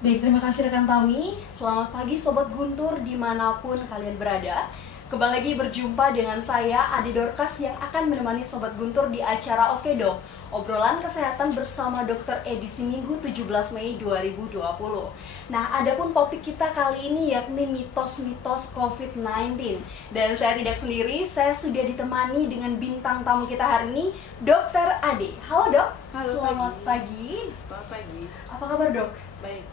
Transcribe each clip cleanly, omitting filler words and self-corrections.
Baik, terima kasih rekan Tami. Selamat pagi Sobat Guntur dimanapun kalian berada. Kembali lagi berjumpa dengan saya, Ade Dorcas, yang akan menemani Sobat Guntur di acara Oke Dok, obrolan kesehatan bersama Dr. edisi Minggu 17 Mei 2020. Nah, adapun topik kita kali ini yakni mitos-mitos COVID-19. Dan saya tidak sendiri, saya sudah ditemani dengan bintang tamu kita hari ini, Dr. Ade. Halo Dok. Halo, Selamat pagi. Selamat pagi. Apa kabar Dok? Baik.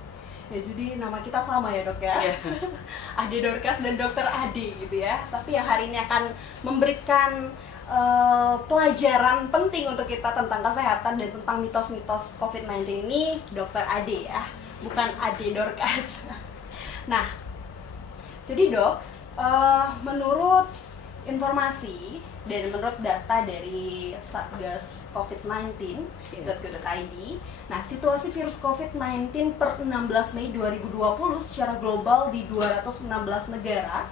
Ya, jadi nama kita sama ya Dok ya, Ade Dorcas dan Dokter Ade gitu ya. Tapi yang hari ini akan memberikan pelajaran penting untuk kita tentang kesehatan dan tentang mitos-mitos COVID-19 ini Dokter Ade ya, bukan Ade Dorcas. Nah, jadi Dok, menurut informasi dan menurut data dari Satgas COVID-19.go.id, nah situasi virus COVID-19 per 16 Mei 2020 secara global di 216 negara,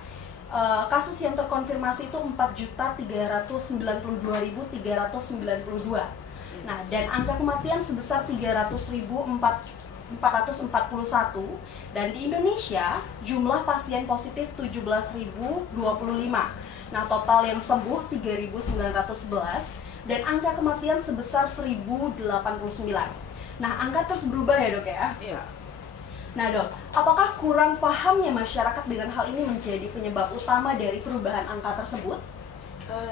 kasus yang terkonfirmasi itu 4.392.392. Nah, dan angka kematian sebesar 300.441, dan di Indonesia jumlah pasien positif 17.025. Nah, total yang sembuh 3.911 dan angka kematian sebesar 1.089. Nah, angka terus berubah ya Dok ya? Iya. Nah Dok, apakah kurang pahamnya masyarakat dengan hal ini menjadi penyebab utama dari perubahan angka tersebut?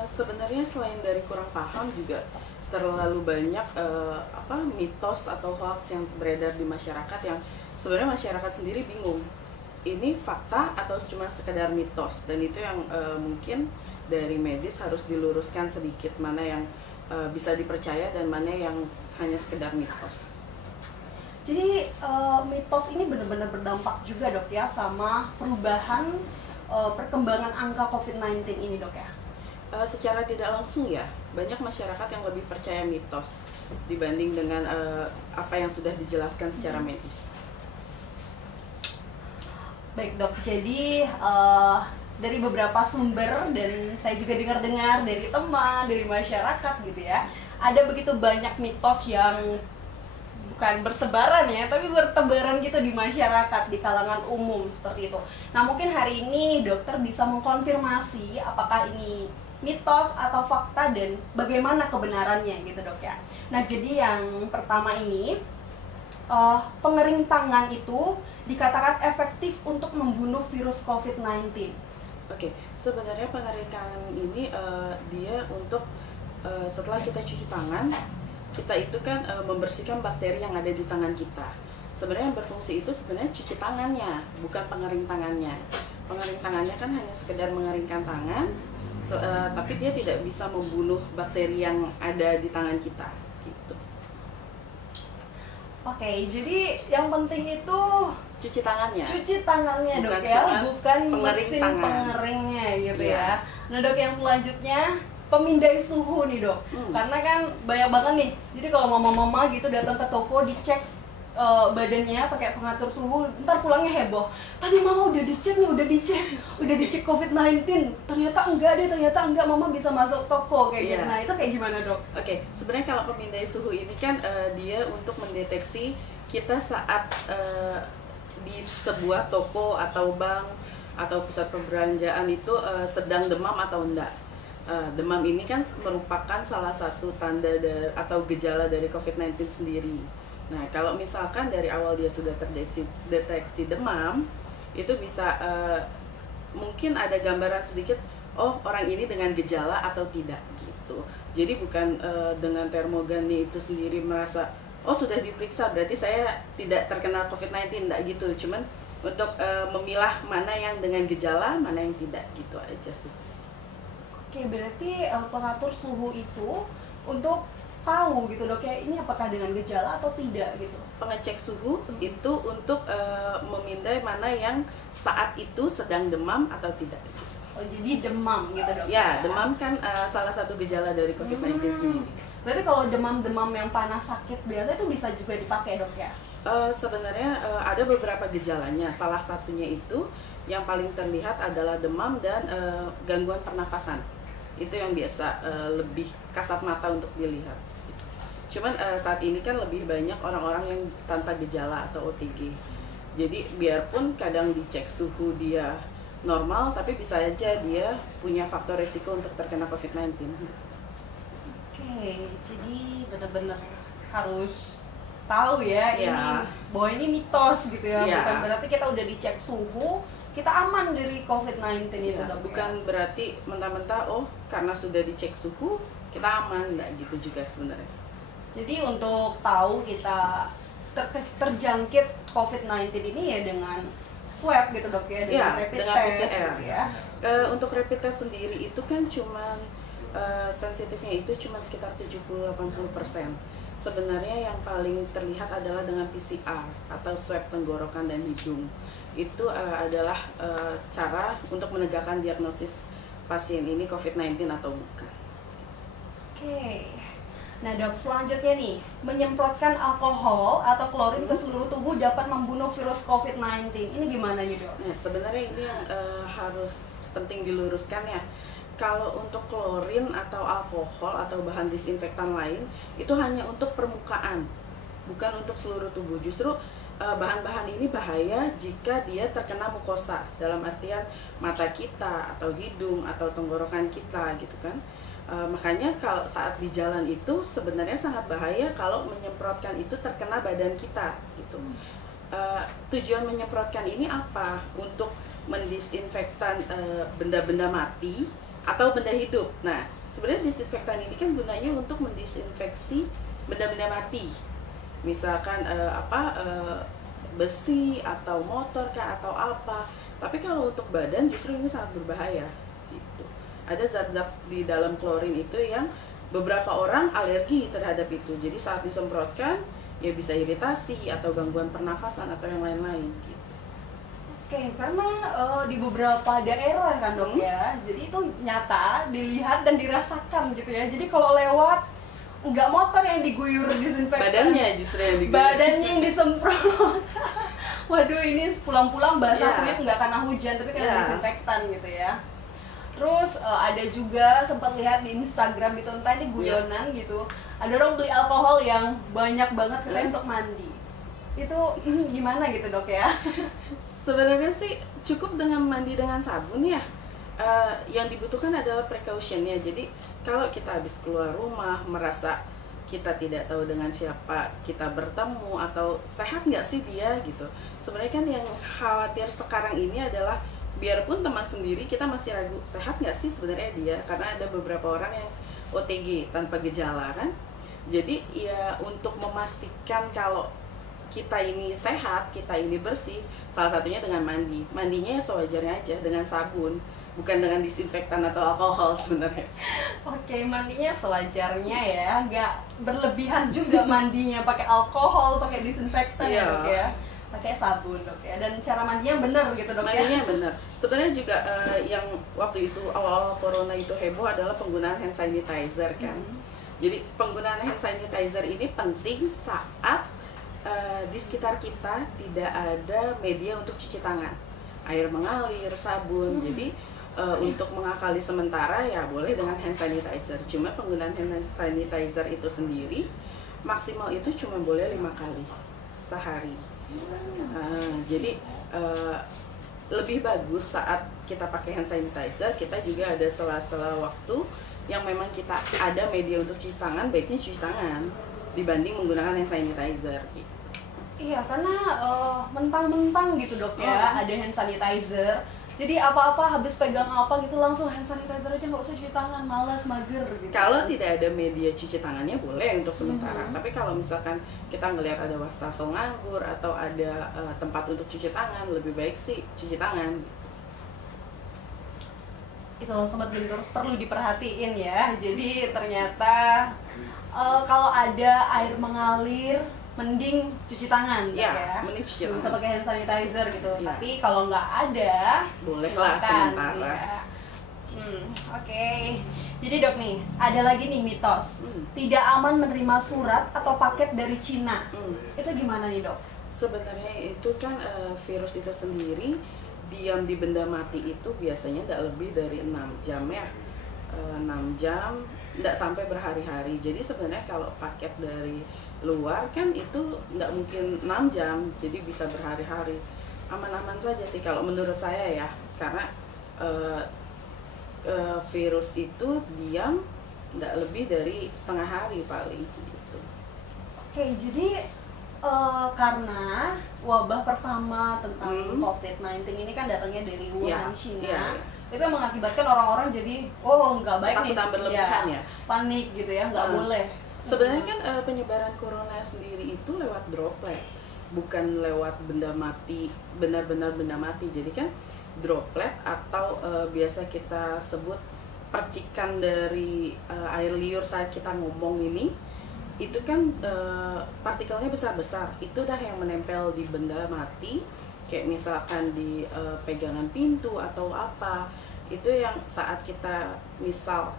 Sebenarnya selain dari kurang paham juga terlalu banyak mitos atau hoax yang beredar di masyarakat yang sebenarnya masyarakat sendiri bingung. Ini fakta atau cuma sekedar mitos, dan itu yang mungkin dari medis harus diluruskan sedikit, mana yang bisa dipercaya dan mana yang hanya sekedar mitos. Jadi mitos ini benar-benar berdampak juga Dok ya sama perubahan perkembangan angka COVID-19 ini Dok ya? Secara tidak langsung ya, banyak masyarakat yang lebih percaya mitos dibanding dengan apa yang sudah dijelaskan secara medis. Baik Dok, jadi dari beberapa sumber dan saya juga dengar-dengar dari teman, dari masyarakat gitu ya, ada begitu banyak mitos yang bukan bersebaran ya, tapi bertebaran gitu di masyarakat, di kalangan umum seperti itu. Nah, mungkin hari ini dokter bisa mengkonfirmasi apakah ini mitos atau fakta dan bagaimana kebenarannya gitu Dok ya. Nah, jadi yang pertama ini, pengering tangan itu dikatakan efektif untuk membunuh virus COVID-19. Oke, sebenarnya pengering tangan ini dia untuk setelah kita cuci tangan, kita itu kan membersihkan bakteri yang ada di tangan kita. Sebenarnya yang berfungsi itu sebenarnya cuci tangannya, bukan pengering tangannya. Pengering tangannya kan hanya sekedar mengeringkan tangan, tapi dia tidak bisa membunuh bakteri yang ada di tangan kita. Gitu. Oke, jadi yang penting itu Cuci tangannya. Cuci tangannya Bukan Dok ya, cuma bukan pengering mesin tangan. pengeringnya gitu Iya. ya. Nah Dok, yang selanjutnya pemindai suhu nih Dok. Karena kan banyak banget nih. Jadi kalau mama-mama gitu datang ke toko dicek badannya pakai pengatur suhu, ntar pulangnya heboh. Tadi mama udah dicek nih, udah dicek COVID-19. Ternyata enggak, mama bisa masuk toko kayak gitu. Iya. Nah, itu kayak gimana Dok? Oke, sebenarnya kalau pemindai suhu ini kan dia untuk mendeteksi kita saat di sebuah toko atau bank atau pusat perbelanjaan itu sedang demam atau enggak. Demam ini kan merupakan salah satu tanda atau gejala dari COVID-19 sendiri. Nah, kalau misalkan dari awal dia sudah terdeteksi demam, itu bisa mungkin ada gambaran sedikit, oh orang ini dengan gejala atau tidak gitu. Jadi bukan dengan termogani itu sendiri merasa, oh sudah diperiksa berarti saya tidak terkena COVID-19, enggak gitu. Cuman untuk memilah mana yang dengan gejala, mana yang tidak gitu aja sih. Oke, berarti pengatur suhu itu untuk tahu gitu Dok ya, ini apakah dengan gejala atau tidak gitu. Pengecek suhu itu untuk memindai mana yang saat itu sedang demam atau tidak. Oh, jadi demam gitu Dok. Ya, demam kan salah satu gejala dari COVID-19 sendiri. Berarti kalau demam-demam yang panas sakit biasa itu bisa juga dipakai Dok ya? Sebenarnya ada beberapa gejalanya. Salah satunya itu yang paling terlihat adalah demam dan gangguan pernafasan. Itu yang biasa lebih kasat mata untuk dilihat. Cuman saat ini kan lebih banyak orang-orang yang tanpa gejala atau OTG. Jadi biarpun kadang dicek suhu dia normal, tapi bisa aja dia punya faktor resiko untuk terkena COVID-19. Oke, jadi benar-benar harus tahu ya, Ya. ini bahwa ini mitos gitu ya, Ya. bukan berarti kita udah dicek suhu kita aman dari COVID-19 itu Ya, dok. bukan berarti mentah-mentah oh karena sudah dicek suhu kita aman, nggak gitu juga sebenarnya. Jadi untuk tahu kita terjangkit COVID-19 ini ya dengan swab gitu dok ya, dengan Ya, rapid dengan test PCR. gitu ya. Untuk rapid test sendiri itu kan cuman sensitifnya itu cuma sekitar 70-80%. Sebenarnya yang paling terlihat adalah dengan PCR atau swab tenggorokan dan hidung. Itu adalah cara untuk menegakkan diagnosis pasien ini COVID-19 atau bukan. Oke. Nah dok, selanjutnya nih, menyemprotkan alkohol atau klorin ke seluruh tubuh dapat membunuh virus COVID-19. Ini gimana nih dok? Nah, sebenarnya ini yang harus penting diluruskan ya. Kalau untuk klorin atau alkohol atau bahan disinfektan lain, itu hanya untuk permukaan, bukan untuk seluruh tubuh. Justru bahan-bahan ini bahaya jika dia terkena mukosa, dalam artian mata kita atau hidung atau tenggorokan kita gitu kan. Makanya kalau saat di jalan itu sebenarnya sangat bahaya kalau menyemprotkan itu terkena badan kita gitu. Tujuan menyemprotkan ini apa? Untuk mendisinfektan benda-benda mati atau benda hidup. Nah, sebenarnya disinfektan ini kan gunanya untuk mendisinfeksi benda-benda mati. Misalkan besi atau motor kah atau apa. Tapi kalau untuk badan justru ini sangat berbahaya gitu. Ada zat-zat di dalam klorin itu yang beberapa orang alergi terhadap itu. Jadi saat disemprotkan ya bisa iritasi atau gangguan pernafasan atau yang lain-lain gitu. Oke, karena di beberapa daerah kan dok ya, jadi itu nyata dilihat dan dirasakan gitu ya. Jadi kalau lewat nggak motor yang diguyur disinfektan, Badannya justru yang diguyur. badannya yang disemprot. Waduh, ini pulang-pulang basah Ya. kulit nggak karena hujan tapi karena Ya. disinfektan gitu ya. Terus ada juga sempat lihat di Instagram gitu, entah ini guyonan gitu, ada orang beli alkohol yang banyak banget katanya untuk mandi. Itu gimana gitu dok ya? Sebenarnya sih cukup dengan mandi dengan sabun ya. Yang dibutuhkan adalah precautionnya. Jadi kalau kita habis keluar rumah merasa kita tidak tahu dengan siapa kita bertemu atau sehat nggak sih dia gitu. Sebenarnya kan yang khawatir sekarang ini adalah biarpun teman sendiri kita masih ragu sehat nggak sih sebenarnya dia, karena ada beberapa orang yang OTG tanpa gejala kan. Jadi ya untuk memastikan kalau kita ini sehat, kita ini bersih, salah satunya dengan mandi. Mandinya sewajarnya aja dengan sabun, bukan dengan disinfektan atau alkohol sebenarnya. Oke, mandinya sewajarnya ya, nggak berlebihan juga mandinya pakai alkohol, pakai disinfektan ya Iya. dok ya, pakai sabun dok ya, dan cara mandinya benar gitu dok ya. Mandinya benar. Sebenarnya juga yang waktu itu awal-awal corona itu heboh adalah penggunaan hand sanitizer kan. Jadi penggunaan hand sanitizer ini penting saat di sekitar kita tidak ada media untuk cuci tangan, air mengalir, sabun. Jadi untuk mengakali sementara ya boleh dengan hand sanitizer. Cuma penggunaan hand sanitizer itu sendiri maksimal itu cuma boleh 5 kali sehari. Jadi lebih bagus saat kita pakai hand sanitizer, kita juga ada sela-sela waktu yang memang kita ada media untuk cuci tangan, baiknya cuci tangan dibanding menggunakan hand sanitizer gitu. Iya, karena mentang-mentang gitu dok ya, ada hand sanitizer. Jadi apa-apa habis pegang apa gitu langsung hand sanitizer aja, nggak usah cuci tangan, malas, mager gitu. Kalau tidak ada media cuci tangannya boleh untuk sementara. Tapi kalau misalkan kita ngelihat ada wastafel nganggur atau ada tempat untuk cuci tangan, lebih baik sih cuci tangan. Itu sobat Guntur perlu diperhatiin ya. Jadi ternyata kalau ada air mengalir mending cuci tangan Ya, mending cuci nggak usah tangan. pakai hand sanitizer gitu. Ya. Tapi kalau nggak ada Bolehlah silakan, sementara. ya. Oke. Jadi dok nih, ada lagi nih mitos tidak aman menerima surat atau paket dari Cina. Itu gimana nih dok? Sebenarnya itu kan virus itu sendiri diam di benda mati itu biasanya tidak lebih dari 6 jam ya. 6 jam nggak sampai berhari-hari. Jadi sebenarnya kalau paket dari luar kan itu nggak mungkin 6 jam, jadi bisa berhari-hari. Aman-aman saja sih kalau menurut saya ya, karena virus itu diam nggak lebih dari setengah hari paling gitu. Oke, jadi karena wabah pertama tentang COVID-19 ini kan datangnya dari Wuhan, China, itu yang mengakibatkan orang-orang jadi nggak baik nih, berlebihan ya, panik gitu ya, nggak boleh. Sebenarnya kan penyebaran corona sendiri itu lewat droplet, bukan lewat benda mati, benar-benar benda mati. Jadi kan droplet atau biasa kita sebut percikan dari air liur saat kita ngomong ini, itu kan partikelnya besar-besar, itu dah yang menempel di benda mati, kayak misalkan di pegangan pintu atau apa. Itu yang saat kita misal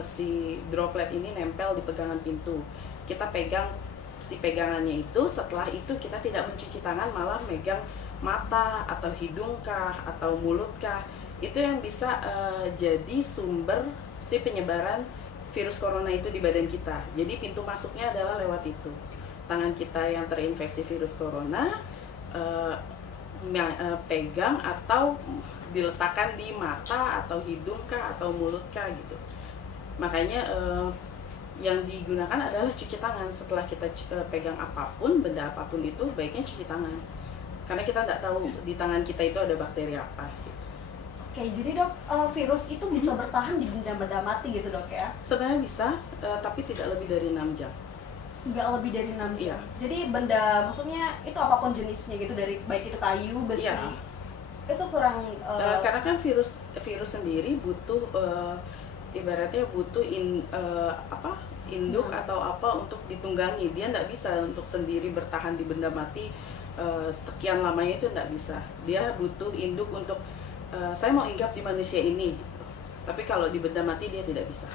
si droplet ini nempel di pegangan pintu, kita pegang si pegangannya itu, setelah itu kita tidak mencuci tangan, malah megang mata atau hidung kah atau mulut kah, itu yang bisa jadi sumber si penyebaran virus corona itu di badan kita. Jadi pintu masuknya adalah lewat itu. Tangan kita yang terinfeksi virus corona pegang atau diletakkan di mata atau hidung kah atau mulut kah gitu. Makanya yang digunakan adalah cuci tangan. Setelah kita pegang apapun, benda apapun itu, baiknya cuci tangan, karena kita nggak tahu di tangan kita itu ada bakteri apa gitu. Oke, jadi dok, virus itu bisa bertahan di benda-benda mati gitu dok ya? Sebenarnya bisa, tapi tidak lebih dari 6 jam. Nggak lebih dari 6 jam? Iya. Jadi benda, maksudnya itu apapun jenisnya gitu, dari baik itu kayu, besi, iya. Itu kurang... karena kan virus sendiri butuh, ibaratnya butuh induk atau apa untuk ditunggangi. Dia nggak bisa untuk sendiri bertahan di benda mati sekian lamanya, itu nggak bisa. Dia butuh induk untuk saya mau hinggap di manusia ini gitu. Tapi kalau di benda mati dia tidak bisa.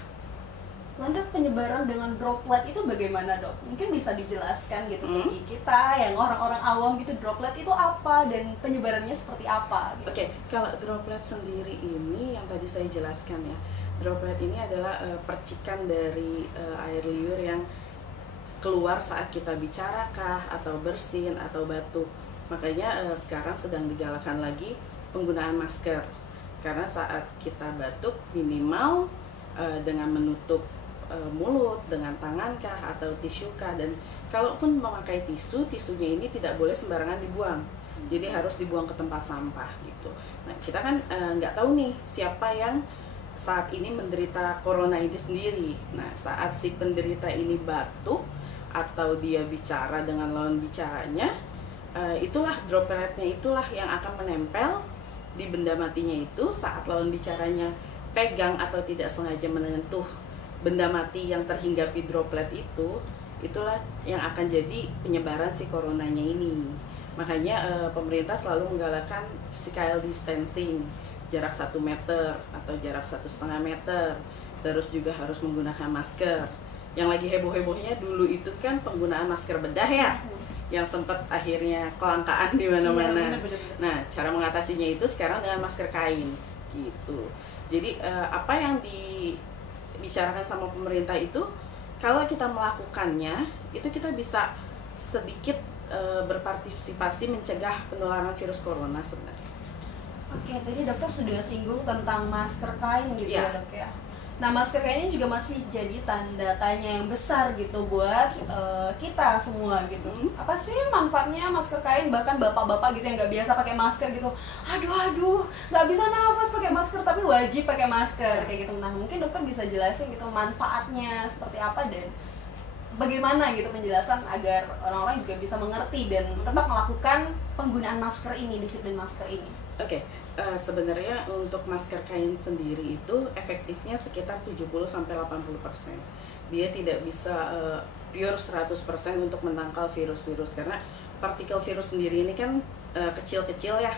Lantas penyebaran dengan droplet itu bagaimana dok? Mungkin bisa dijelaskan gitu bagi kita yang orang-orang awam gitu, droplet itu apa dan penyebarannya seperti apa gitu. Oke, kalau droplet sendiri ini yang tadi saya jelaskan ya, droplet ini adalah percikan dari air liur yang keluar saat kita bicara kah, atau bersin, atau batuk. Makanya sekarang sedang digalakkan lagi penggunaan masker, karena saat kita batuk minimal dengan menutup mulut dengan tangan kah atau tisu kah, dan kalaupun memakai tisunya ini tidak boleh sembarangan dibuang, jadi harus dibuang ke tempat sampah gitu. Nah kita kan nggak tahu nih siapa yang saat ini menderita corona ini sendiri. Nah saat si penderita ini batuk atau dia bicara dengan lawan bicaranya, itulah dropletnya itulah yang akan menempel di benda matinya itu. Saat lawan bicaranya pegang atau tidak sengaja menyentuh benda mati yang terhinggapi droplet itu, itulah yang akan jadi penyebaran si coronanya ini. Makanya pemerintah selalu menggalakkan physical distancing, jarak 1 meter atau jarak 1,5 meter. Terus juga harus menggunakan masker. Yang lagi heboh-hebohnya dulu itu kan penggunaan masker bedah ya, yang sempat akhirnya kelangkaan di mana-mana. Nah, cara mengatasinya itu sekarang dengan masker kain gitu. Jadi apa yang dibicarakan sama pemerintah itu, kalau kita melakukannya, itu kita bisa sedikit berpartisipasi mencegah penularan virus corona sebenarnya. Oke, tadi dokter sudah singgung tentang masker kain gitu ya dok ya. Nah masker kain ini juga masih jadi tanda tanya yang besar gitu buat kita semua gitu. Apa sih manfaatnya masker kain? Bahkan bapak-bapak gitu yang nggak biasa pakai masker gitu, aduh nggak bisa nafas pakai masker tapi wajib pakai masker kayak gitu. Nah mungkin dokter bisa jelasin gitu manfaatnya seperti apa dan bagaimana gitu penjelasan agar orang-orang juga bisa mengerti dan tetap melakukan penggunaan masker ini, disiplin masker ini. Oke. Sebenarnya untuk masker kain sendiri itu efektifnya sekitar 70-80%. Dia tidak bisa pure 100% untuk menangkal virus-virus, karena partikel virus sendiri ini kan kecil-kecil ya.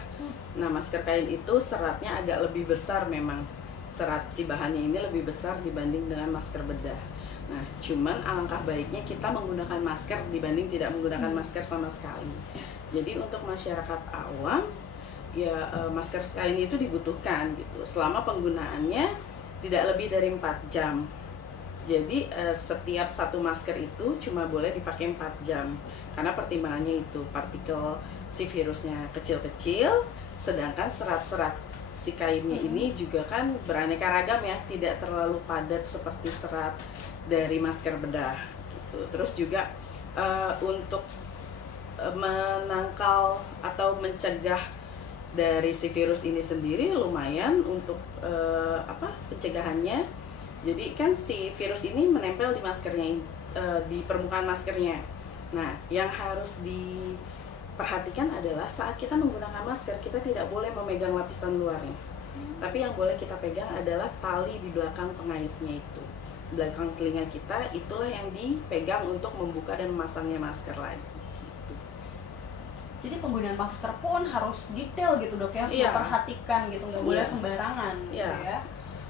Nah masker kain itu seratnya agak lebih besar memang. Serat si bahannya ini lebih besar dibanding dengan masker bedah. Nah cuman alangkah baiknya kita menggunakan masker dibanding tidak menggunakan masker sama sekali. Jadi untuk masyarakat awam, ya masker kain itu dibutuhkan gitu selama penggunaannya tidak lebih dari 4 jam Jadi setiap satu masker itu cuma boleh dipakai 4 jam. Karena pertimbangannya itu partikel si virusnya kecil-kecil, sedangkan serat-serat si kainnya ini juga kan beraneka ragam ya, tidak terlalu padat seperti serat dari masker bedah gitu. Terus juga untuk menangkal atau mencegah dari si virus ini sendiri lumayan untuk pencegahannya. Jadi kan si virus ini menempel di maskernya, di permukaan maskernya. Nah, yang harus diperhatikan adalah saat kita menggunakan masker, kita tidak boleh memegang lapisan luarnya. Tapi yang boleh kita pegang adalah tali di belakang pengaitnya itu. Belakang telinga kita, itulah yang dipegang untuk membuka dan memasangnya masker lagi. Gitu. Jadi penggunaan masker pun harus detail gitu dok ya, harus diperhatikan gitu, nggak boleh sembarangan gitu ya.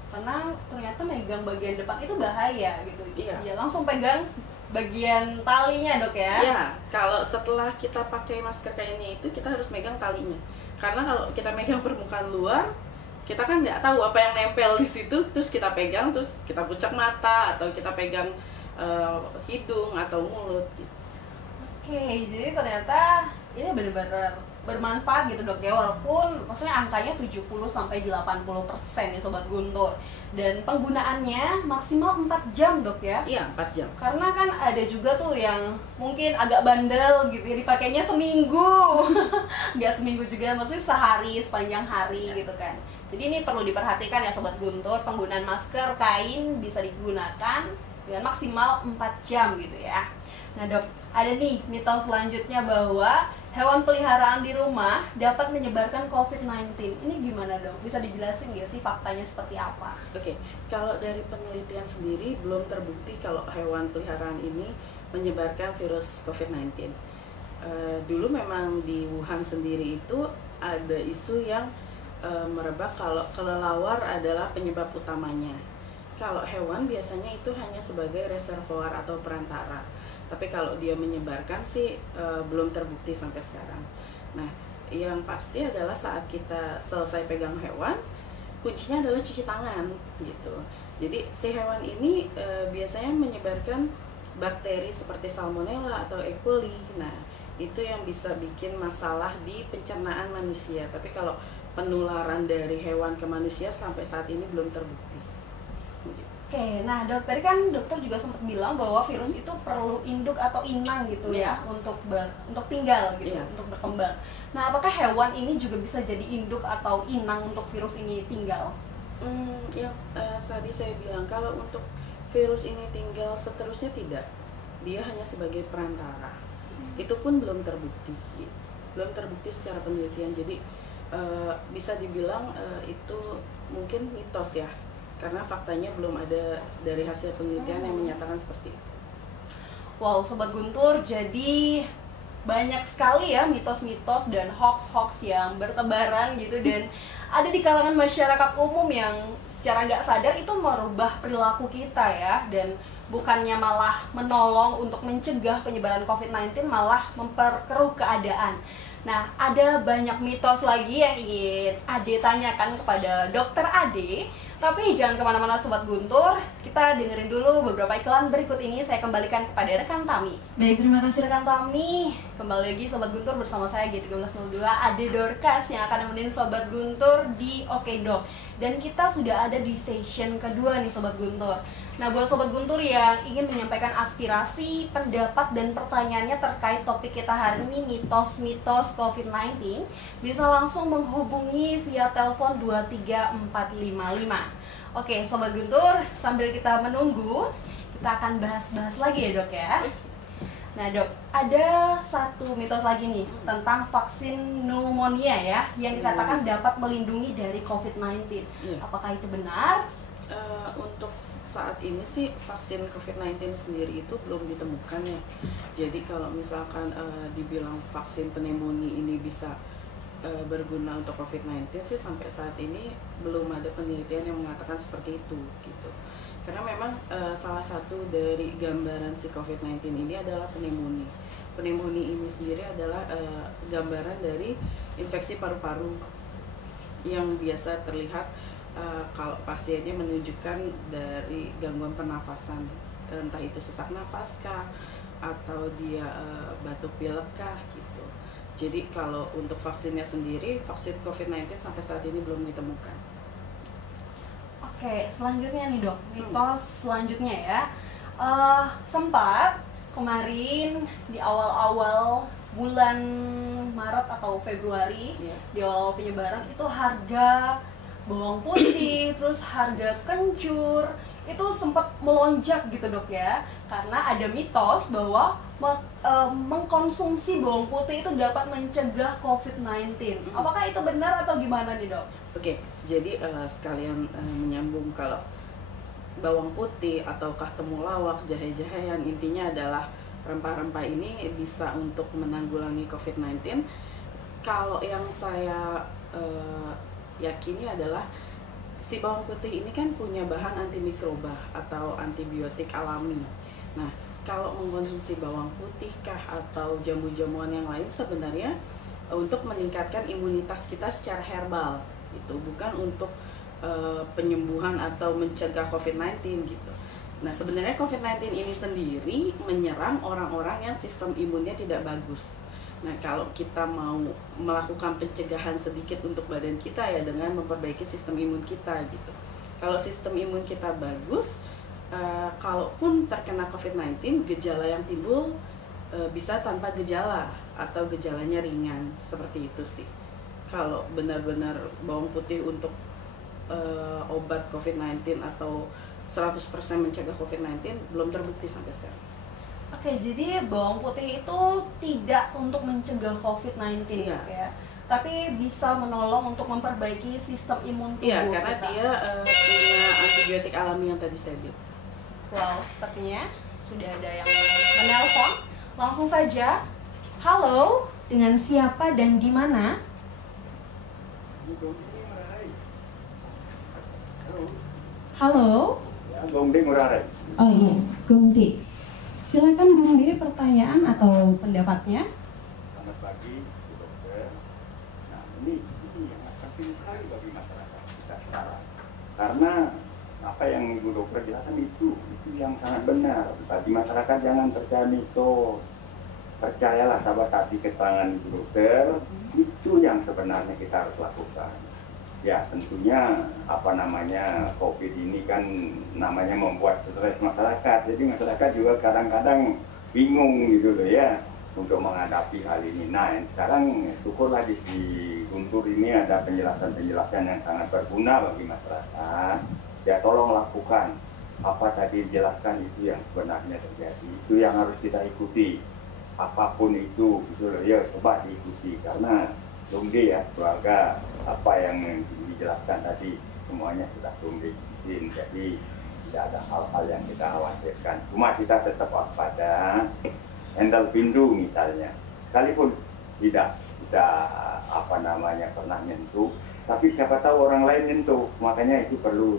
Karena ternyata megang bagian depan itu bahaya gitu. Ya langsung pegang bagian talinya dok ya. Iya, kalau setelah kita pakai masker kainnya itu kita harus megang talinya. Karena kalau kita megang permukaan luar, kita kan nggak tahu apa yang nempel di situ, terus kita pegang, terus kita pucak mata atau kita pegang hidung atau mulut. Gitu. Oke, jadi ternyata ini benar-benar bermanfaat gitu dok ya, walaupun maksudnya angkanya 70-80% ya Sobat Guntur, dan penggunaannya maksimal 4 jam dok ya. Iya, 4 jam. Karena kan ada juga tuh yang mungkin agak bandel gitu ya, dipakainya seminggu nggak seminggu juga, maksudnya sehari, sepanjang hari gitu kan. Jadi ini perlu diperhatikan ya Sobat Guntur, penggunaan masker kain bisa digunakan dengan maksimal 4 jam gitu ya. Nah dok, ada nih mitos selanjutnya bahwa hewan peliharaan di rumah dapat menyebarkan COVID-19. Ini gimana dok? Bisa dijelasin nggak sih faktanya seperti apa? Oke, kalau dari penelitian sendiri belum terbukti kalau hewan peliharaan ini menyebarkan virus COVID-19. Dulu memang di Wuhan sendiri itu ada isu yang merebak kalau kelelawar adalah penyebab utamanya. Kalau hewan biasanya itu hanya sebagai reservoir atau perantara. Tapi kalau dia menyebarkan sih belum terbukti sampai sekarang. Nah, yang pasti adalah saat kita selesai pegang hewan, kuncinya adalah cuci tangan gitu. Jadi si hewan ini biasanya menyebarkan bakteri seperti Salmonella atau E. coli. Nah, itu yang bisa bikin masalah di pencernaan manusia. Tapi kalau penularan dari hewan ke manusia sampai saat ini belum terbukti. Oke, nah dok, tadi kan dokter juga sempat bilang bahwa virus itu perlu induk atau inang gitu ya untuk tinggal gitu, untuk berkembang. Nah, apakah hewan ini juga bisa jadi induk atau inang untuk virus ini tinggal? Tadi saya bilang kalau untuk virus ini tinggal seterusnya tidak, dia hanya sebagai perantara. Itu pun belum terbukti secara penelitian. Jadi bisa dibilang itu mungkin mitos ya. Karena faktanya belum ada dari hasil penelitian yang menyatakan seperti itu. Wow, Sobat Guntur, jadi banyak sekali ya mitos-mitos dan hoax-hoax yang bertebaran gitu, dan ada di kalangan masyarakat umum yang secara nggak sadar itu merubah perilaku kita ya, dan bukannya malah menolong untuk mencegah penyebaran COVID-19, malah memperkeruh keadaan. Nah, ada banyak mitos lagi yang ingin Ade tanyakan kepada Dokter Ade. Tapi jangan kemana-mana Sobat Guntur, kita dengerin dulu beberapa iklan berikut ini. Saya kembalikan kepada rekan Tami. Baik, terima kasih rekan Tami. Kembali lagi Sobat Guntur bersama saya G1302 Ade Dorcas yang akan nemenin Sobat Guntur di Oke Dok. Dan kita sudah ada di station kedua nih Sobat Guntur. Nah, buat Sobat Guntur yang ingin menyampaikan aspirasi, pendapat, dan pertanyaannya terkait topik kita hari ini, mitos-mitos COVID-19, bisa langsung menghubungi via telepon 23455. Oke, Sobat Guntur, sambil kita menunggu, kita akan bahas-bahas lagi ya dok ya. Nah dok, ada satu mitos lagi nih tentang vaksin pneumonia ya, yang dikatakan dapat melindungi dari COVID-19. Apakah itu benar? Untuk saat ini sih vaksin COVID-19 sendiri itu belum ditemukan ya. Jadi kalau misalkan dibilang vaksin pneumonia ini bisa berguna untuk COVID-19 sih sampai saat ini belum ada penelitian yang mengatakan seperti itu gitu. Karena memang salah satu dari gambaran si COVID-19 ini adalah pneumonia. Pneumonia ini sendiri adalah gambaran dari infeksi paru-paru yang biasa terlihat kalau pasiennya menunjukkan dari gangguan pernafasan, entah itu sesak napas kah atau dia batuk pilek kah gitu. Jadi kalau untuk vaksinnya sendiri, vaksin COVID-19 sampai saat ini belum ditemukan. Oke, selanjutnya nih dok, mitos selanjutnya ya. Sempat kemarin di awal-awal bulan Maret atau Februari, di awal penyebaran itu harga bawang putih, terus harga kencur itu sempat melonjak gitu dok ya, karena ada mitos bahwa mengkonsumsi bawang putih itu dapat mencegah COVID-19. Apakah itu benar atau gimana nih dok? Oke, jadi sekalian menyambung, kalau bawang putih ataukah temulawak, jahe-jahean, intinya adalah rempah-rempah ini bisa untuk menanggulangi COVID-19. Kalau yang saya yakini adalah si bawang putih ini kan punya bahan antimikroba atau antibiotik alami. Nah, kalau mengkonsumsi bawang putih kah atau jamu-jamuan yang lain sebenarnya untuk meningkatkan imunitas kita secara herbal, itu bukan untuk penyembuhan atau mencegah COVID-19 gitu. Nah, sebenarnya COVID-19 ini sendiri menyerang orang-orang yang sistem imunnya tidak bagus. Nah, kalau kita mau melakukan pencegahan sedikit untuk badan kita ya dengan memperbaiki sistem imun kita gitu. Kalau sistem imun kita bagus, kalaupun terkena COVID-19, gejala yang timbul bisa tanpa gejala atau gejalanya ringan, seperti itu sih. Kalau benar-benar bawang putih untuk obat COVID-19 atau 100% mencegah COVID-19 belum terbukti sampai sekarang. Oke, jadi bawang putih itu tidak untuk mencegah COVID-19 ya, tapi bisa menolong untuk memperbaiki sistem imun tubuh. Iya, karena kita dia punya antibiotik alami yang tadi saya bilang. Wow, sepertinya sudah ada yang menelpon. Langsung saja. Halo, dengan siapa dan di mana? Halo. Gongdi Ngurare. Oh iya, Gongdi. Silakan Gongdi, pertanyaan atau pendapatnya. Selamat pagi, Bu Dokter. Nah, ini yang penting sekali bagi masyarakat kita sekarang. Karena apa yang Ibu Dokter jelaskan itu yang sangat benar. Bagi masyarakat jangan percaya mitos. Percayalah sahabat hati keterangan Ibu Dokter, itu yang sebenarnya kita harus lakukan. Ya tentunya COVID ini kan namanya membuat stres masyarakat, jadi masyarakat juga kadang-kadang bingung gitu loh ya untuk menghadapi hal ini. Nah sekarang syukurlah di Guntur ini ada penjelasan-penjelasan yang sangat berguna bagi masyarakat. Ya tolong lakukan apa tadi dijelaskan, itu yang sebenarnya terjadi, itu yang harus kita ikuti. Apapun itu gitu loh ya, coba diikuti karena Lumdi ya, keluarga apa yang dijelaskan tadi semuanya sudah Lumdi izin, jadi tidak ada hal-hal yang kita khawatirkan. Cuma kita tetap waspada, handle pintu misalnya, sekalipun tidak pernah nyentuh, tapi siapa tahu orang lain nyentuh, makanya itu perlu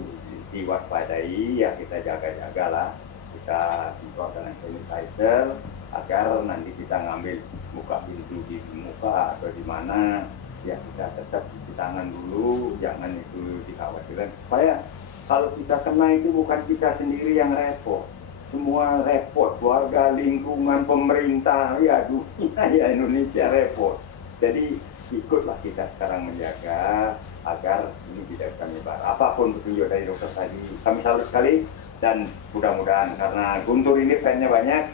diwaspadai ya, kita jaga-jagalah, kita semprot dengan sanitizer agar nanti kita ngambil buka pintu di muka atau di mana ya kita tetap cuci tangan dulu, jangan itu dikhawatirkan supaya kalau kita kena itu bukan kita sendiri yang repot, semua repot, keluarga, lingkungan, pemerintah, ya dunia ya Indonesia repot. Jadi ikutlah kita sekarang menjaga agar ini tidak bisa menyebar. Apapun petunjuk dari dokter tadi kami salut sekali, dan mudah-mudahan karena Guntur ini fan-nya banyak,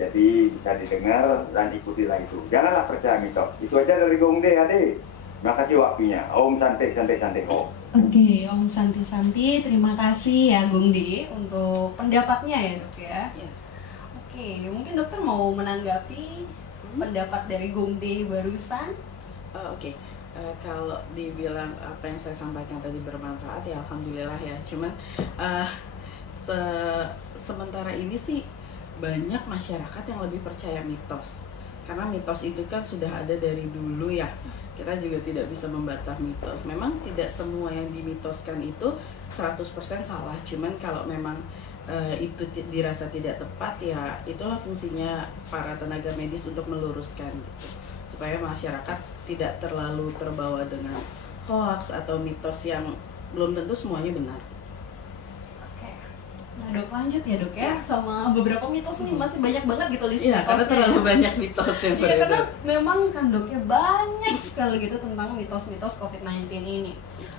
jadi bisa didengar dan ikutilah itu. Janganlah percaya mitos. Itu aja dari Gongde, Ade. Terima kasih waktunya. Om santai. Oke, Om santai. Terima kasih ya Gongde untuk pendapatnya ya dok ya. Oke, mungkin dokter mau menanggapi pendapat dari Gongde barusan. Oke. Kalau dibilang apa yang saya sampaikan tadi bermanfaat ya alhamdulillah ya. Cuman sementara ini sih banyak masyarakat yang lebih percaya mitos, karena mitos itu kan sudah ada dari dulu ya, kita juga tidak bisa membantah mitos. Memang tidak semua yang dimitoskan itu 100% salah, cuman kalau memang itu dirasa tidak tepat ya itulah fungsinya para tenaga medis untuk meluruskan gitu, supaya masyarakat tidak terlalu terbawa dengan hoax atau mitos yang belum tentu semuanya benar. Oke. Nah dok, lanjut ya dok ya, sama beberapa mitos nih, masih banyak banget gitu list Iya, karena terlalu banyak mitos yang Iya, karena beredar. memang kan dok ya banyak sekali gitu tentang mitos-mitos COVID-19 ini.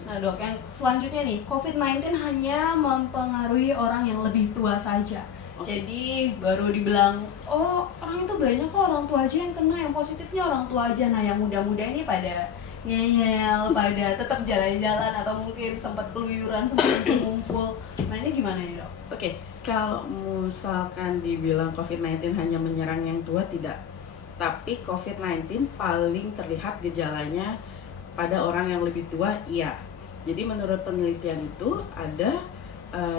Nah dok, yang selanjutnya nih, COVID-19 hanya mempengaruhi orang yang lebih tua saja. Jadi baru dibilang, oh orang itu banyak kok orang tua aja yang kena, yang positifnya orang tua aja. Nah yang muda-muda ini pada ngeyel, pada tetap jalan-jalan atau mungkin sempat keluyuran, sempat ngumpul. Nah ini gimana ya dok? Oke, kalau misalkan dibilang COVID-19 hanya menyerang yang tua, tidak. Tapi COVID-19 paling terlihat gejalanya pada orang yang lebih tua, iya. Jadi menurut penelitian itu ada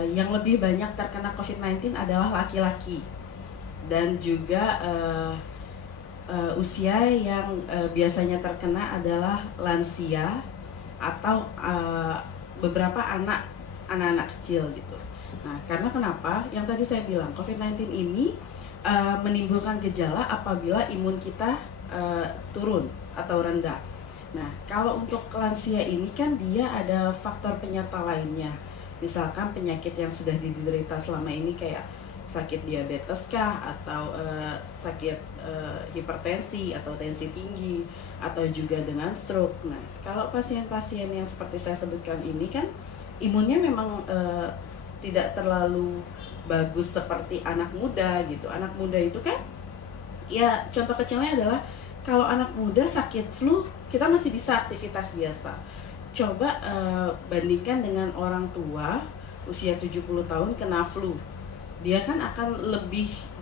yang lebih banyak terkena COVID-19 adalah laki-laki. Dan juga usia yang biasanya terkena adalah lansia atau beberapa anak-anak kecil gitu. Nah, karena kenapa? Yang tadi saya bilang, COVID-19 ini menimbulkan gejala apabila imun kita turun atau rendah. Nah, kalau untuk lansia ini kan dia ada faktor penyerta lainnya. Misalkan penyakit yang sudah diderita selama ini kayak sakit diabetes kah, atau sakit hipertensi atau tensi tinggi, atau juga dengan stroke. Nah, kalau pasien-pasien yang seperti saya sebutkan ini kan imunnya memang tidak terlalu bagus seperti anak muda gitu. Anak muda itu kan, ya contoh kecilnya adalah kalau anak muda sakit flu, kita masih bisa aktivitas biasa. Coba bandingkan dengan orang tua usia 70 tahun kena flu. Dia kan akan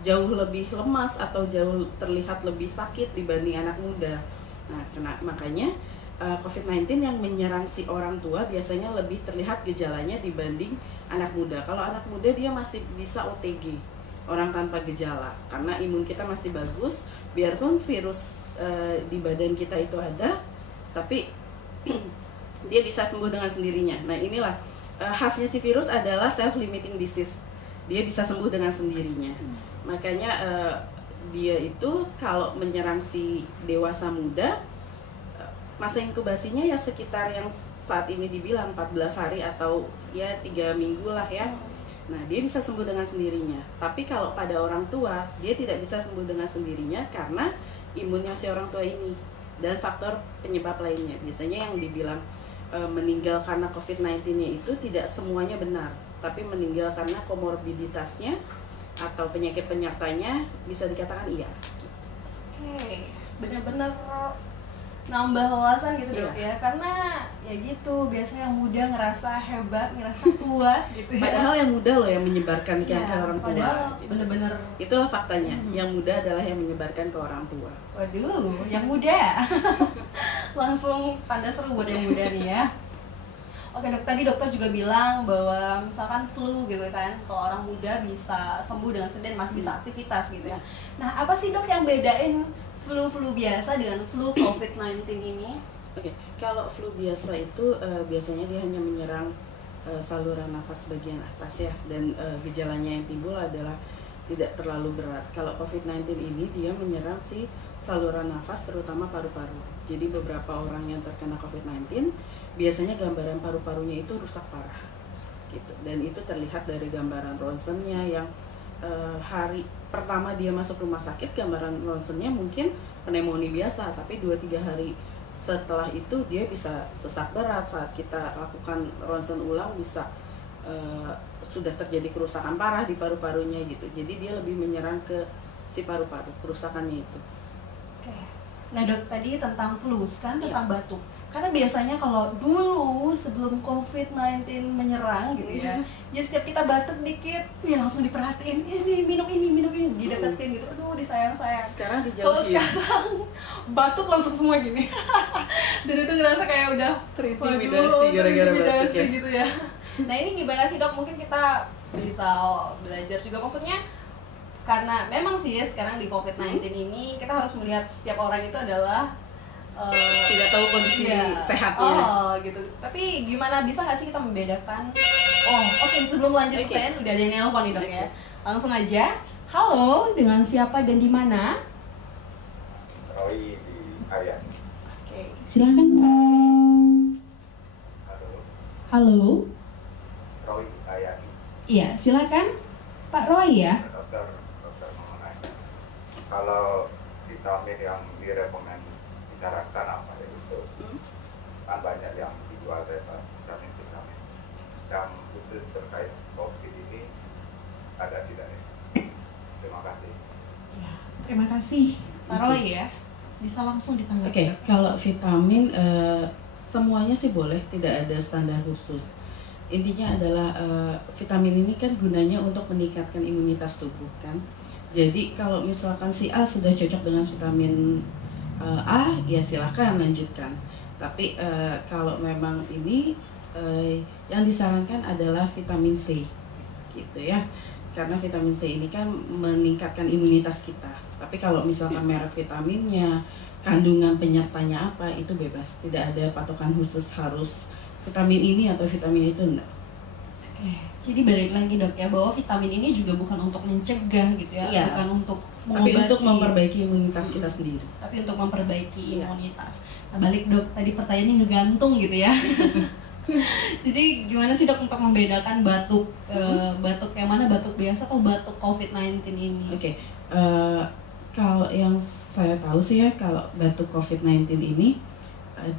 jauh lebih lemas atau jauh terlihat lebih sakit dibanding anak muda. Nah, makanya COVID-19 yang menyerang si orang tua biasanya lebih terlihat gejalanya dibanding anak muda. Kalau anak muda dia masih bisa OTG, orang tanpa gejala, karena imun kita masih bagus. Biarpun virus di badan kita itu ada, tapi dia bisa sembuh dengan sendirinya. Nah, inilah khasnya si virus adalah self-limiting disease. Dia bisa sembuh dengan sendirinya. Makanya dia itu kalau menyerang si dewasa muda, masa inkubasinya ya sekitar yang saat ini dibilang 14 hari atau ya 3 minggu lah ya. Nah, dia bisa sembuh dengan sendirinya. Tapi kalau pada orang tua, dia tidak bisa sembuh dengan sendirinya karena imunnya si orang tua ini dan faktor penyebab lainnya. Biasanya yang dibilang meninggal karena COVID-19-nya itu tidak semuanya benar, tapi meninggal karena komorbiditasnya atau penyakit penyertanya bisa dikatakan iya. Oke, benar-benar nambah wawasan gitu dok ya, karena ya gitu biasanya yang muda ngerasa hebat, ngerasa tua gitu ya. Padahal yang muda loh yang menyebarkan ke orang tua. Padahal gitu. bener-bener Itulah faktanya. Yang muda adalah yang menyebarkan ke orang tua. waduh, yang muda langsung tanda seru buat yang muda nih ya. Oke dok, tadi dokter juga bilang bahwa misalkan flu gitu kan, kalau orang muda bisa sembuh dengan sendiri, masih bisa aktivitas gitu ya. Nah, apa sih dok yang bedain flu biasa dengan flu COVID-19 ini? Oke, kalau flu biasa itu biasanya dia hanya menyerang saluran nafas bagian atas ya, dan gejalanya yang timbul adalah tidak terlalu berat. Kalau COVID-19 ini dia menyerang si saluran nafas terutama paru-paru. Jadi beberapa orang yang terkena COVID-19 biasanya gambaran paru-parunya itu rusak parah gitu. Dan itu terlihat dari gambaran ronsennya yang hari pertama dia masuk rumah sakit, gambaran ronsennya mungkin pneumonia biasa, tapi 2-3 hari setelah itu dia bisa sesak berat. Saat kita lakukan ronsen ulang bisa sudah terjadi kerusakan parah di paru-parunya gitu. Jadi dia lebih menyerang ke si paru-paru, kerusakannya itu. Oke. Nah dok, tadi tentang flu kan, tentang batuk. Karena biasanya kalau dulu sebelum COVID-19 menyerang gitu ya, ya setiap kita batuk dikit, ya langsung diperhatiin, ini minum ini, dideketin gitu, aduh disayang-sayang. Sekarang Kalau dijauhin. sekarang batuk langsung semua gini, dan itu ngerasa kayak udah Terintimidasi gara-gara batuk ya. gitu ya. Nah ini gimana sih dok? Mungkin kita bisa belajar juga, maksudnya karena memang sih ya sekarang di COVID-19 ini kita harus melihat setiap orang itu adalah tidak tahu kondisi sehatnya. Oh gitu. Tapi gimana bisa nggak sih kita membedakan? Oh oke, sebelum lanjut pertanyaan udah ada yang nelpon nih dok ya. Langsung aja. Halo, dengan siapa dan di mana? Roy di Arya. Oke, silakan. Halo. Halo. Roy Ayani. Iya, silakan Pak Roy ya. Dokter mau nanya, kalau vitamin yang direkomendasikan apa itu? Kan banyak yang dijual vitamin yang khusus terkait COVID ini ada tidak ya? Terima kasih. Ya, terima kasih Pak Roy ya. Bisa langsung ditanggapi. Oke, kalau vitamin semuanya sih boleh, tidak ada standar khusus. Intinya adalah vitamin ini kan gunanya untuk meningkatkan imunitas tubuh kan. Jadi kalau misalkan si A sudah cocok dengan vitamin A, ya silakan lanjutkan. Tapi kalau memang ini yang disarankan adalah vitamin C, gitu ya. Karena vitamin C ini kan meningkatkan imunitas kita. Tapi kalau misalkan merek vitaminnya, kandungan penyertanya apa, itu bebas. Tidak ada patokan khusus harus vitamin ini atau vitamin itu, enggak. Oke, jadi balik lagi dok ya, bahwa vitamin ini juga bukan untuk mencegah gitu ya, Iya. bukan untuk Tapi mengobati, untuk memperbaiki imunitas kita sendiri. tapi untuk memperbaiki Iya. imunitas. Nah balik dok, tadi pertanyaannya ngegantung gitu ya. Jadi gimana sih dok untuk membedakan batuk batuk yang mana, batuk biasa atau batuk COVID-19 ini? Oke, kalau yang saya tahu sih ya, kalau batuk COVID-19 ini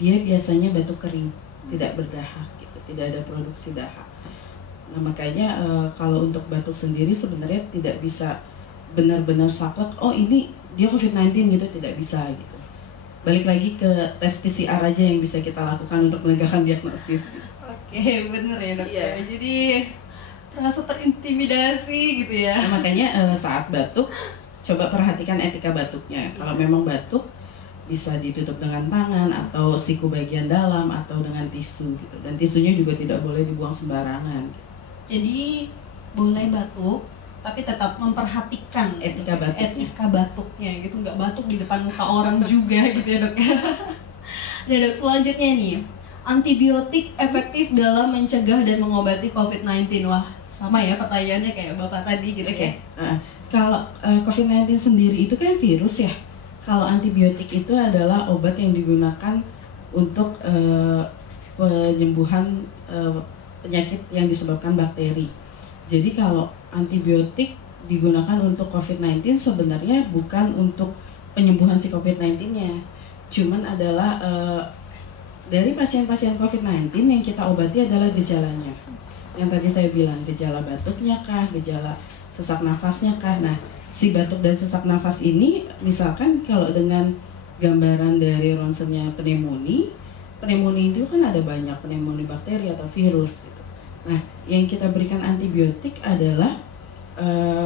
dia biasanya batuk kering, tidak berdahak gitu, tidak ada produksi dahak. Nah makanya kalau untuk batuk sendiri sebenarnya tidak bisa benar-benar saklek, oh ini dia COVID-19 gitu, tidak bisa gitu. Balik lagi ke tes PCR aja yang bisa kita lakukan untuk menegakkan diagnosis. Oke, bener ya dok. Iya. Jadi terasa terintimidasi gitu ya. Nah, makanya saat batuk, coba perhatikan etika batuknya. Kalau memang batuk, bisa ditutup dengan tangan atau siku bagian dalam atau dengan tisu gitu. Dan tisunya juga tidak boleh dibuang sembarangan. Jadi boleh batuk, tapi tetap memperhatikan Etika batuknya. etika batuknya gitu, nggak batuk di depan muka orang juga gitu ya dok. Nah dok, selanjutnya nih, antibiotik efektif dalam mencegah dan mengobati COVID-19. Wah, sama ya pertanyaannya kayak bapak tadi gitu Oke, ya. kalau COVID-19 sendiri itu kan virus ya. Kalau antibiotik itu adalah obat yang digunakan untuk penyembuhan penyakit yang disebabkan bakteri. Jadi kalau antibiotik digunakan untuk COVID-19 sebenarnya bukan untuk penyembuhan si COVID-19-nya. Cuman adalah dari pasien-pasien COVID-19 yang kita obati adalah gejalanya. Yang tadi saya bilang, gejala batuknya kah, gejala sesak nafasnya kah. Nah, si batuk dan sesak nafas ini misalkan kalau dengan gambaran dari ronsennya pneumonia itu kan ada banyak pneumonia bakteri atau virus gitu. Nah, yang kita berikan antibiotik adalah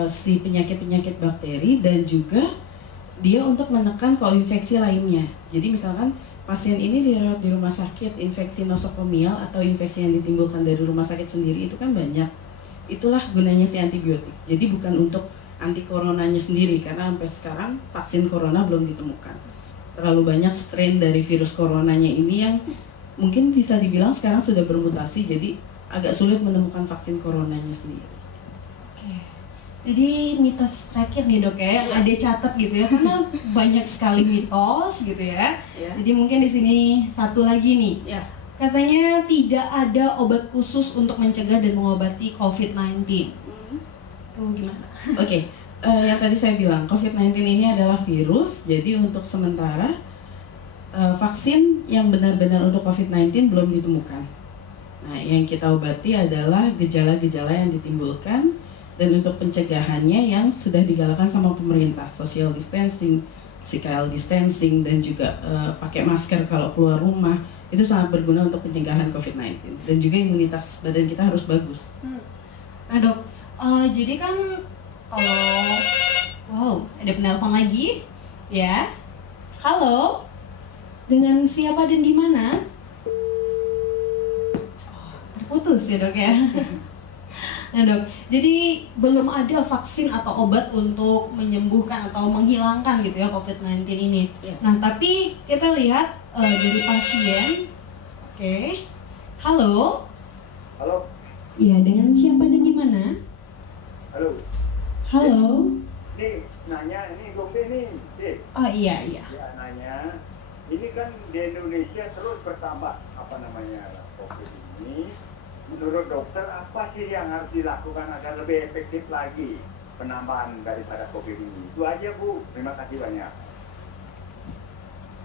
si penyakit-penyakit bakteri dan juga dia untuk menekan koinfeksi lainnya. Jadi misalkan pasien ini dirawat di rumah sakit, infeksi nosokomial atau infeksi yang ditimbulkan dari rumah sakit sendiri itu kan banyak. Itulah gunanya si antibiotik. Jadi bukan untuk anti coronanya sendiri, karena sampai sekarang vaksin corona belum ditemukan. Terlalu banyak strain dari virus coronanya ini yang mungkin bisa dibilang sekarang sudah bermutasi, jadi agak sulit menemukan vaksin coronanya sendiri. Oke. Jadi mitos terakhir nih dok ya, yang ada catat gitu ya, karena banyak sekali mitos gitu ya. Ya. Jadi mungkin di sini satu lagi nih. Ya. Katanya tidak ada obat khusus untuk mencegah dan mengobati COVID-19. Itu gimana? Oke, yang tadi saya bilang COVID-19 ini adalah virus, jadi untuk sementara vaksin yang benar-benar untuk COVID-19 belum ditemukan. Nah, yang kita obati adalah gejala-gejala yang ditimbulkan, dan untuk pencegahannya yang sudah digalakan sama pemerintah, social distancing, physical distancing, dan juga pakai masker kalau keluar rumah, itu sangat berguna untuk pencegahan COVID-19, dan juga imunitas badan kita harus bagus. Nah dok, jadi kan kalau wow, ada penelpon lagi ya. Halo, dengan siapa dan di mana? Terputus ya dok ya. Nah dok, jadi belum ada vaksin atau obat untuk menyembuhkan atau menghilangkan gitu ya COVID-19 ini. Ya. Nah tapi kita lihat dari pasien. Oke. Halo. Halo, Iya, dengan siapa dan di mana? halo. Halo. Ini nanya, ini Gombe nih, Dek. Oh iya. Ya nanya, ini kan di Indonesia terus bertambah COVID ini. menurut dokter apa sih yang harus dilakukan agar lebih efektif lagi penambahan daripada COVID ini? Itu aja Bu, terima kasih banyak.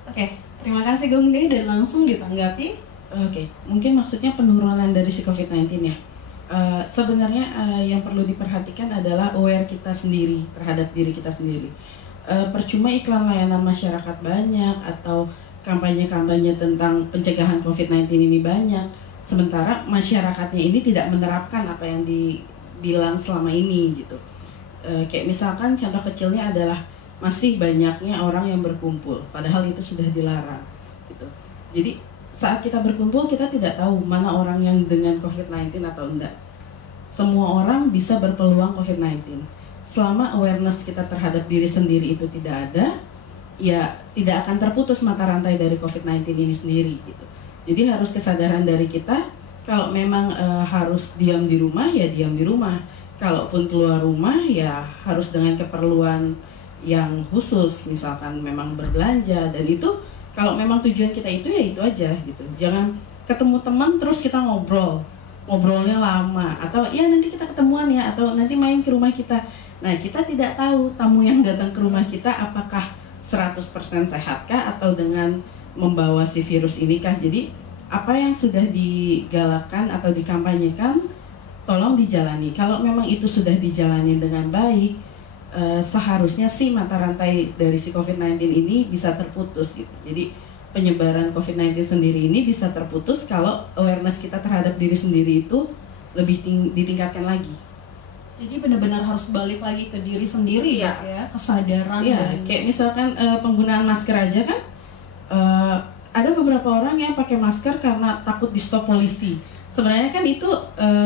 Oke, terima kasih Gong De dan langsung ditanggapi. Oke, mungkin maksudnya penurunan dari si COVID-19 ya. Sebenarnya yang perlu diperhatikan adalah aware kita sendiri terhadap diri kita sendiri. Percuma iklan layanan masyarakat banyak atau kampanye-kampanye tentang pencegahan COVID-19 ini banyak, sementara masyarakatnya ini tidak menerapkan apa yang dibilang selama ini gitu. Kayak misalkan contoh kecilnya adalah masih banyaknya orang yang berkumpul, padahal itu sudah dilarang gitu. Jadi saat kita berkumpul kita tidak tahu mana orang yang dengan COVID-19 atau enggak. Semua orang bisa berpeluang COVID-19. Selama awareness kita terhadap diri sendiri itu tidak ada, ya tidak akan terputus mata rantai dari COVID-19 ini sendiri gitu. Jadi harus kesadaran dari kita, kalau memang harus diam di rumah ya diam di rumah. Kalaupun keluar rumah ya harus dengan keperluan yang khusus, misalkan memang berbelanja, dan itu kalau memang tujuan kita itu ya itu aja gitu. Jangan ketemu teman terus kita ngobrolnya lama, atau ya nanti kita ketemuan ya, atau nanti main ke rumah kita. Nah kita tidak tahu tamu yang datang ke rumah kita apakah 100% sehatkah atau dengan membawa si virus ini kah. Jadi apa yang sudah digalakkan atau dikampanyekan tolong dijalani. Kalau memang itu sudah dijalani dengan baik, seharusnya sih mata rantai dari si COVID-19 ini bisa terputus gitu. Jadi penyebaran COVID-19 sendiri ini bisa terputus kalau awareness kita terhadap diri sendiri itu lebih ditingkatkan lagi. Jadi benar-benar harus balik lagi ke diri sendiri ya, kesadaran. Iya, kayak misalkan penggunaan masker aja kan, ada beberapa orang yang pakai masker karena takut di stop polisi. Sebenarnya kan itu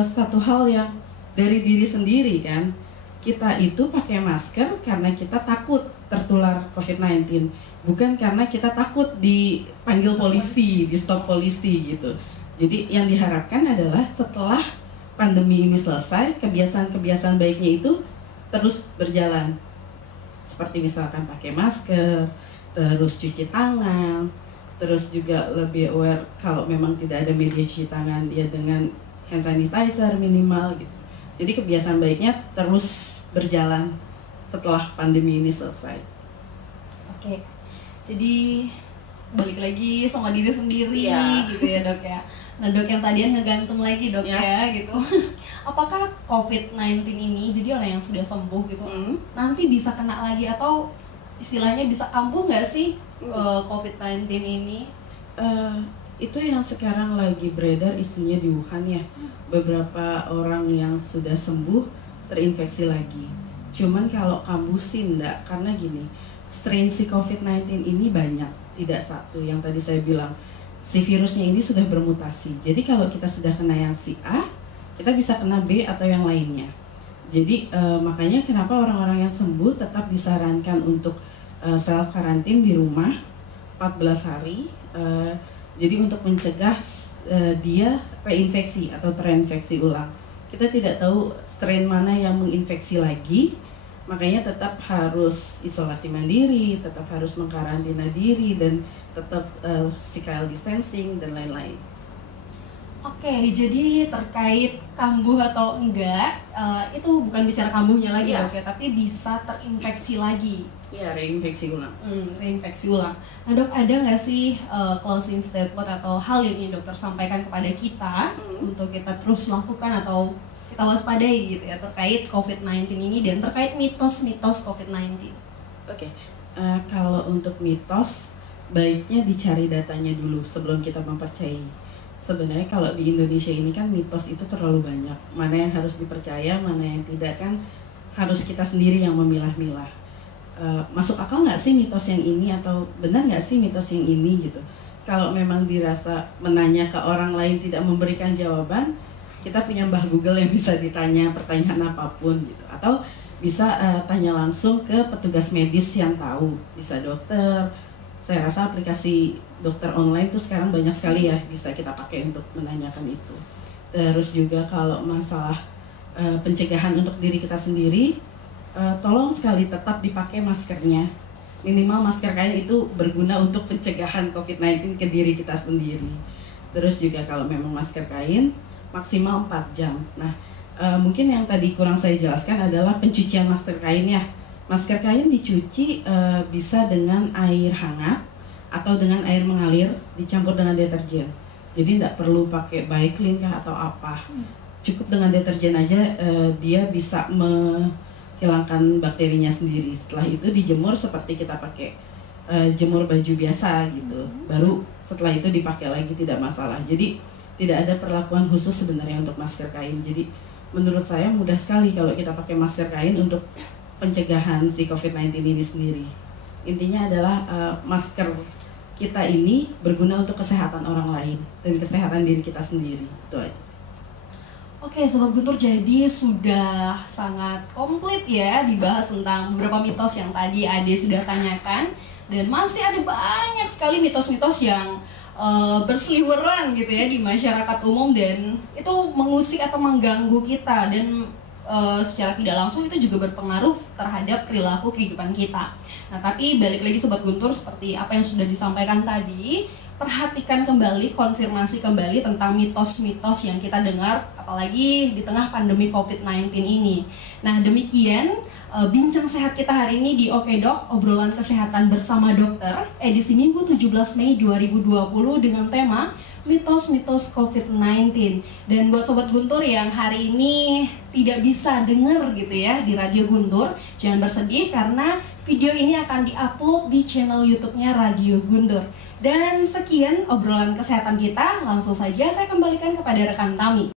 satu hal yang dari diri sendiri kan. Kita itu pakai masker karena kita takut tertular COVID-19, bukan karena kita takut dipanggil polisi, di stop polisi gitu. Jadi yang diharapkan adalah setelah pandemi ini selesai, kebiasaan-kebiasaan baiknya itu terus berjalan. Seperti misalkan pakai masker, terus cuci tangan, terus juga lebih aware kalau memang tidak ada media cuci tangan, ya dengan hand sanitizer minimal gitu. Jadi kebiasaan baiknya terus berjalan setelah pandemi ini selesai. Oke, jadi balik lagi sama diri sendiri gitu ya dok ya. Nah dok, yang tadian ngegantung lagi dok ya gitu. Apakah COVID-19 ini jadi orang yang sudah sembuh gitu nanti bisa kena lagi, atau istilahnya bisa kambuh nggak sih COVID-19 ini? Itu yang sekarang lagi beredar isunya di Wuhan ya. Beberapa orang yang sudah sembuh terinfeksi lagi. Cuman kalau kambuh sih enggak, karena gini, strain si COVID-19 ini banyak, tidak satu. Yang tadi saya bilang, si virusnya ini sudah bermutasi. Jadi kalau kita sudah kena yang si A, kita bisa kena B atau yang lainnya. Jadi makanya kenapa orang-orang yang sembuh tetap disarankan untuk self karantin di rumah 14 hari. Jadi untuk mencegah dia reinfeksi atau terinfeksi ulang. Kita tidak tahu strain mana yang menginfeksi lagi, makanya tetap harus isolasi mandiri, tetap harus mengkarantina diri, dan tetap physical distancing dan lain-lain. Oke, jadi terkait kambuh atau enggak, itu bukan bicara kambuhnya lagi dok ya, tapi bisa terinfeksi lagi. Ya, reinfeksi ulang. Reinfeksi ulang. Nah dok, ada nggak sih closing statement atau hal yang ingin dokter sampaikan kepada kita untuk kita terus lakukan atau kita waspadai gitu ya terkait COVID-19 ini dan terkait mitos-mitos COVID-19? Oke, kalau untuk mitos, baiknya dicari datanya dulu sebelum kita mempercayai. Sebenarnya kalau di Indonesia ini kan mitos itu terlalu banyak. Mana yang harus dipercaya, mana yang tidak, kan harus kita sendiri yang memilah-milah. Masuk akal nggak sih mitos yang ini, atau benar nggak sih mitos yang ini gitu. Kalau memang dirasa menanya ke orang lain tidak memberikan jawaban, kita punya Mbah Google yang bisa ditanya pertanyaan apapun gitu. Atau bisa tanya langsung ke petugas medis yang tahu, bisa dokter. Saya rasa aplikasi dokter online tuh sekarang banyak sekali ya, bisa kita pakai untuk menanyakan itu. Terus juga kalau masalah pencegahan untuk diri kita sendiri, tolong sekali tetap dipakai maskernya. Minimal masker kain itu berguna untuk pencegahan COVID-19 ke diri kita sendiri. Terus juga kalau memang masker kain, maksimal 4 jam. Nah, mungkin yang tadi kurang saya jelaskan adalah pencucian masker kain ya. Masker kain dicuci bisa dengan air hangat atau dengan air mengalir dicampur dengan deterjen. Jadi tidak perlu pakai Biclean kah atau apa. Cukup dengan deterjen aja dia bisa menghilangkan bakterinya sendiri. Setelah itu dijemur seperti kita pakai jemur baju biasa gitu. Baru setelah itu dipakai lagi, tidak masalah. Jadi tidak ada perlakuan khusus sebenarnya untuk masker kain. Jadi menurut saya mudah sekali kalau kita pakai masker kain untuk pencegahan si COVID-19 ini sendiri. Intinya adalah masker kita ini berguna untuk kesehatan orang lain dan kesehatan diri kita sendiri. Itu aja. Oke, Sobat Guntur, jadi sudah sangat komplit ya dibahas tentang beberapa mitos yang tadi Ade sudah tanyakan. Dan masih ada banyak sekali mitos-mitos yang berseliweran gitu ya di masyarakat umum, dan itu mengusik atau mengganggu kita, dan secara tidak langsung itu juga berpengaruh terhadap perilaku kehidupan kita. Nah, tapi balik lagi Sobat Guntur, seperti apa yang sudah disampaikan tadi, perhatikan kembali, konfirmasi kembali tentang mitos-mitos yang kita dengar, apalagi di tengah pandemi COVID-19 ini. Nah, demikian bincang sehat kita hari ini di Oke Dok, obrolan kesehatan bersama dokter, edisi Minggu 17 Mei 2020 dengan tema mitos-mitos COVID-19. Dan buat Sobat Guntur yang hari ini tidak bisa dengar gitu ya di Radio Guntur, jangan bersedih karena video ini akan diupload di channel YouTube-nya Radio Guntur. Dan sekian obrolan kesehatan kita, langsung saja saya kembalikan kepada rekan Tami.